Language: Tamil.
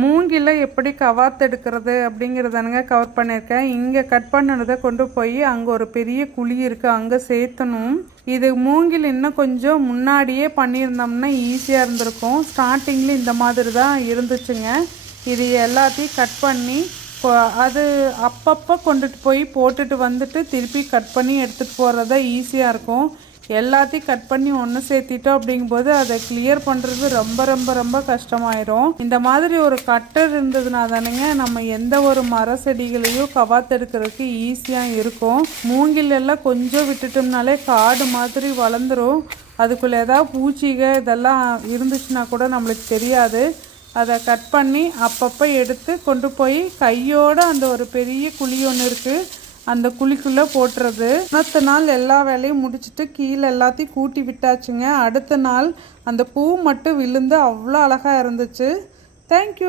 மூங்கில எப்படி கவாத்து எடுக்கிறது அப்படிங்கிறதானுங்க கவர் பண்ணியிருக்கேன். இங்கே கட் பண்ணினதை கொண்டு போய் அங்கே ஒரு பெரிய குழி இருக்குது அங்கே சேர்த்தணும். இது மூங்கில் இன்னும் கொஞ்சம் முன்னாடியே பண்ணியிருந்தோம்னா ஈஸியாக இருந்திருக்கும். ஸ்டார்டிங்கில் இந்த மாதிரி தான் இருந்துச்சுங்க. இது எல்லாத்தையும் கட் பண்ணி அது அப்பப்போ கொண்டுட்டு போய் போட்டுட்டு வந்துட்டு திருப்பி கட் பண்ணி எடுத்துகிட்டு போகிறது தான் ஈஸியாக இருக்கும். எல்லாத்தையும் கட் பண்ணி ஒன்று சேர்த்திட்டோம் அப்படிங்கும்போது அதை கிளியர் பண்ணுறது ரொம்ப ரொம்ப ரொம்ப கஷ்டமாயிரும். இந்த மாதிரி ஒரு கட்டர் இருந்ததுனா தானுங்க நம்ம எந்த ஒரு மர செடிகளையும் கவாத்தெடுக்கிறதுக்கு ஈஸியாக இருக்கும். மூங்கில் எல்லாம் கொஞ்சம் விட்டுட்டோம்னாலே காடு மாதிரி வளர்ந்துரும். அதுக்குள்ளே ஏதாவது பூச்சிக இதெல்லாம் இருந்துச்சுன்னா கூட நம்மளுக்கு தெரியாது. அதை கட் பண்ணி அப்பப்போ எடுத்து கொண்டு போய் கையோட அந்த ஒரு பெரிய குழி ஒன்று இருக்குது அந்த குழிக்குள்ளே போட்டுறது. அடுத்த நாள் எல்லா வேலையும் முடிச்சுட்டு கீழே எல்லாத்தையும் கூட்டி விட்டாச்சுங்க. அடுத்த நாள் அந்த பூ மட்டும் விழுந்து அவ்வளோ அழகாக இருந்துச்சு. தேங்க்யூ